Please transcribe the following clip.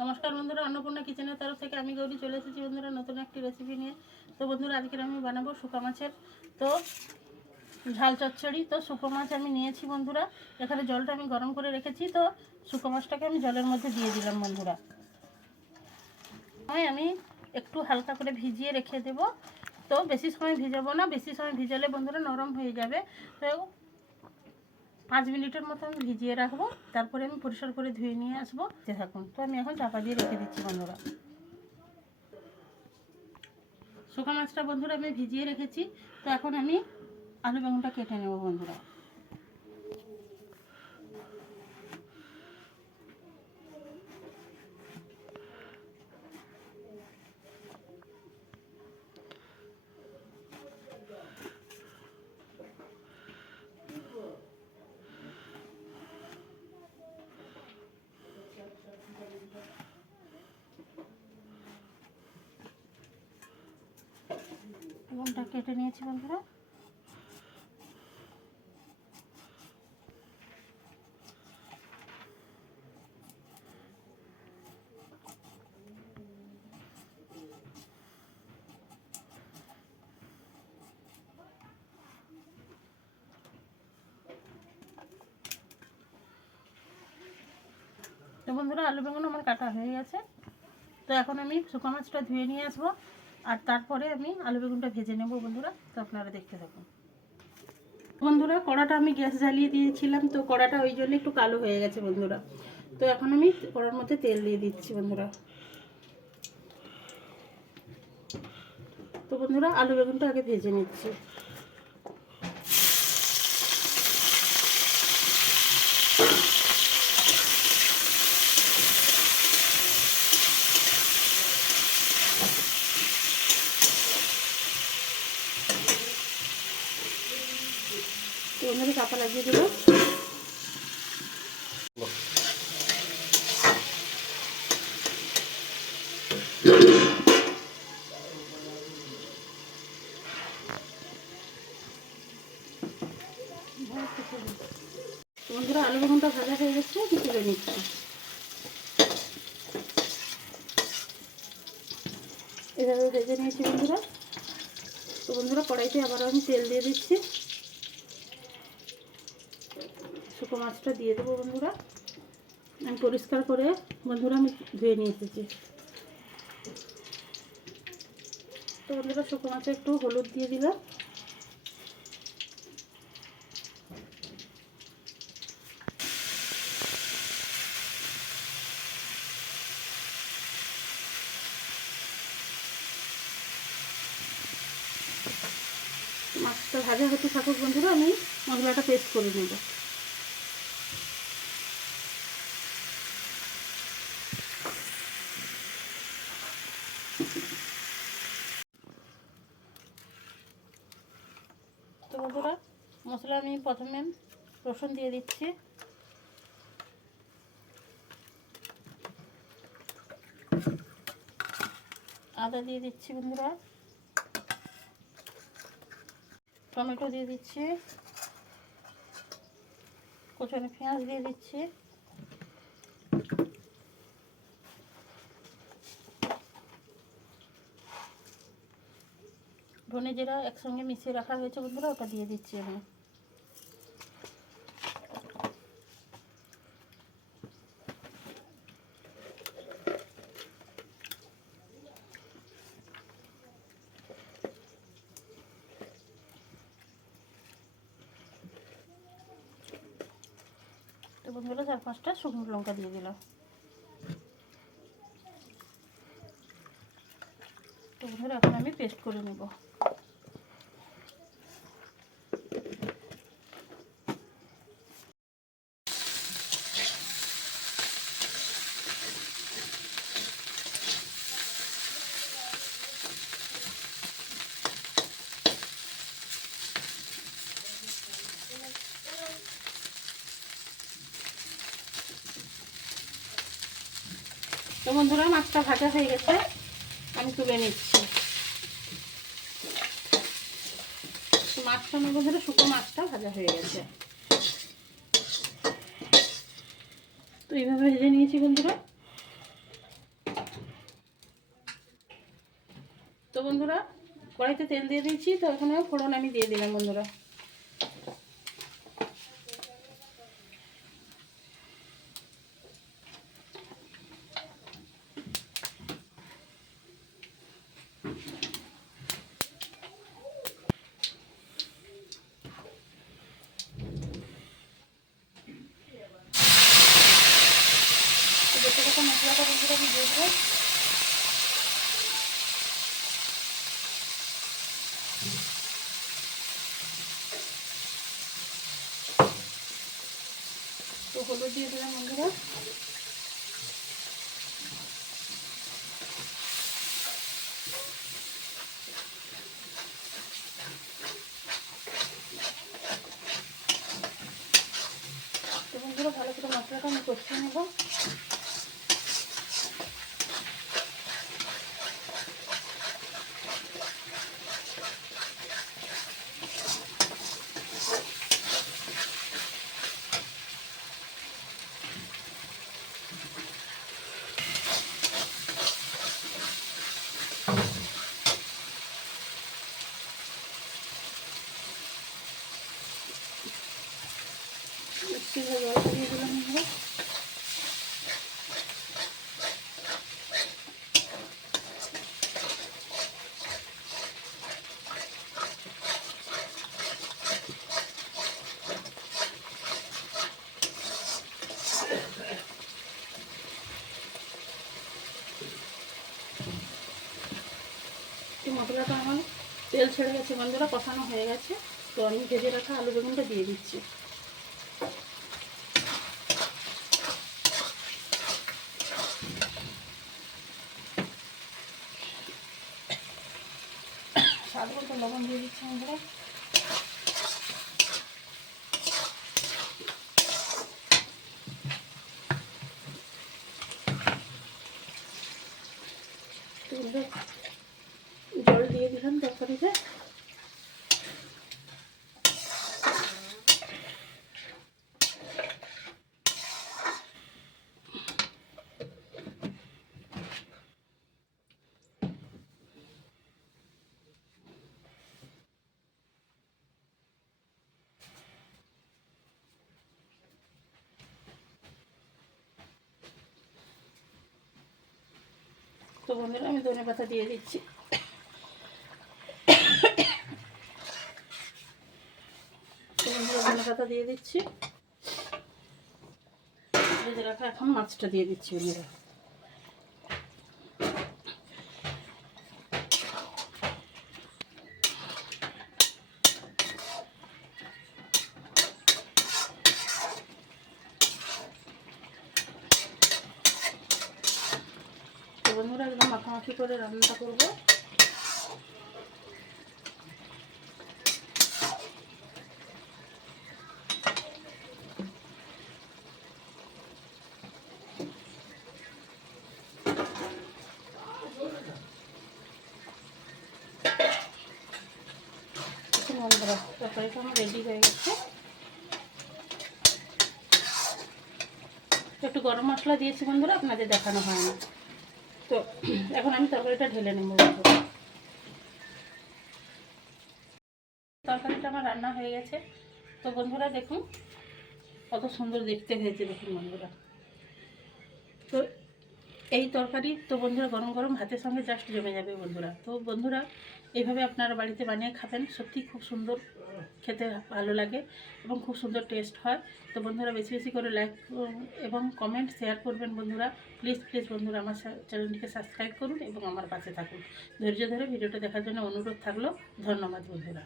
নমস্কার বন্ধুরা, অন্নপূর্ণা কিচেনের তরফ থেকে আমি গৌরী চলে এসেছি বন্ধুরা নতুন একটি রেসিপি নিয়ে। তো বন্ধুরা আজকে আমি বানাবো শুকা মাছের তো ঝাল চচ্চড়ি। তো শুকো মাছ আমি নিয়েছি বন্ধুরা, এখানে জলটা আমি গরম করে রেখেছি। তো শুকো মাছটাকে আমি জলের মধ্যে দিয়ে দিলাম বন্ধুরা। আমি একটু হালকা করে ভিজিয়ে রেখে দেব। তো বেশি সময় ভিজাবো না, বেশি সময় ভিজালে বন্ধুরা নরম হয়ে যাবে। তো 5 মিনিটের মতো আমি ভিজিয়ে রাখবো, তারপরে আমি পরিষ্কার করে ধুয়ে নিয়ে আসবো। থাকুন, তো আমি এখন চাপা দিয়ে রেখে দিচ্ছি বন্ধুরা। শুকা মাছটা বন্ধুরা আমি ভিজিয়ে রেখেছি। তো এখন আমি আলু বেগুনটা কেটে নেব বন্ধুরা। বেগুনটা কেটে নিয়েছি বন্ধুরা। তো বন্ধুরা আলু বেগুন আমার কাটা হয়ে গেছে। তো এখন আমি শুকা মাছটা ধুয়ে নিয়ে আসবো, আর তারপরে আমি আলু বেগুনটা ভেজে নেব বন্ধুরা। তো আপনারা দেখতে থাকুন বন্ধুরা। কড়াটা আমি গ্যাস জ্বালিয়ে দিয়েছিলাম, তো কড়াটা ওই জন্য একটু কালো হয়ে গেছে বন্ধুরা। তো এখন আমি কড়ার মধ্যে তেল দিয়ে দিচ্ছি বন্ধুরা। তো বন্ধুরা আলু বেগুনটা আগে ভেজে নিচ্ছি। তো বন্ধুরা চাপা লাগিয়ে দিল। বন্ধুরা আলু বেগুনটা ভাজা হয়ে গেছে, আমি তুলে নিচ্ছি। এভাবে ভেজে নিয়েছি বন্ধুরা। তো বন্ধুরা কড়াইতে আবার আমি তেল দিয়ে দিচ্ছি। শুকো মাছটা দিয়ে দেবো বন্ধুরা। আমি পরিষ্কার করে বন্ধুরা আমি ধুয়ে নিয়ে এসেছি। তো বন্ধুরা শুকো মাছে একটু হলুদ দিয়ে দিলাম। মাছটা ভাজা হতে থাকুক বন্ধুরা, আমি মশলাটা পেস্ট করে নেব। তো বন্ধুরা মশলা আমি প্রথমে রসুন দিয়ে দিচ্ছি, আদা দিয়ে দিচ্ছি বন্ধুরা, টমেটো দিয়ে দিচ্ছি, কুচনো পেঁয়াজ দিয়ে দিচ্ছি, ধনে জিরা একসঙ্গে মিশিয়ে রাখা হয়েছে বন্ধুরা, ওটা দিয়ে দিচ্ছি আমি। তো বন্ধুরা 4-5টা শুকনো লঙ্কা দিয়ে দিলাম। তো বন্ধুরা এখন আমি পেস্ট করে নেব। তো বন্ধুরা মাছটা ভাজা হয়ে গেছে, আমি তুলে নিচ্ছি। তো মাছটা আমার বন্ধুরা শুকনো মাছটা ভাজা হয়ে গেছে। তো এইভাবে ভেজে নিয়েছি বন্ধুরা। বন্ধুরা কড়াইতে তেল দিয়ে দিয়েছি, তো এখানে ফোড়ন আমি দিয়ে দিলাম বন্ধুরা। দেখতে দেখো মশলাটা বন্ধুরা আমি দিয়ে দেবো। তো হলুদ দিয়ে দিলাম বন্ধুরা। তো বন্ধুরা ভালো করে মশলাটা আমি কষিয়ে নেব। একটু জল দিয়ে দিলাম বন্ধুরা। মশলাটা আমার তেল ছেড়ে গেছে বন্ধুরা, কষানো হয়ে গেছে। তো আমি ভেজে রাখা আলু বেগুনটা দিয়ে দিচ্ছি। স্বাদ মতো লবণ দিয়ে দিচ্ছি বন্ধুরা। জল দিয়ে দিলাম তরকারিতে। তো বন্ধুরা আমি ধনে পাতা দিয়ে দিচ্ছি। ধনে পাতা দিয়ে দিচ্ছি। ভেজে রাখা এখন মাছটা দিয়ে দিচ্ছি বন্ধুরা। তো বন্ধুরা একদম মাখামাখি করে রান্নাটা করবো। বন্ধুরা তরকারিটা আমার রেডি হয়ে গেছে। একটু গরম মশলা দিয়েছি বন্ধুরা, আপনাদের দেখানো হয় না। তো এখন আমি তরকারিটা ঢেলে নেব বন্ধুরা। তরকারিটা আমার রান্না হয়ে গেছে। তো বন্ধুরা দেখুন কত সুন্দর দেখতে হয়েছে, দেখুন বন্ধুরা। তো এই তরকারি তো বন্ধুরা গরম গরম ভাতের সঙ্গে জাস্ট জমে যাবে বন্ধুরা। তো বন্ধুরা এইভাবে আপনারা বাড়িতে বানিয়ে খাবেন, সত্যি খুব সুন্দর খেতে ভালো লাগে এবং খুব সুন্দর টেস্ট হয়। তো বন্ধুরা বেশি বেশি করে লাইক এবং কমেন্ট শেয়ার করবেন বন্ধুরা। প্লিজ প্লিজ বন্ধুরা আমার চ্যানেলটিকে সাবস্ক্রাইব করুন এবং আমার পাশে থাকুন। ধৈর্য ধরে ভিডিওটা দেখার জন্য অনুরোধ থাকলো। ধন্যবাদ বন্ধুরা।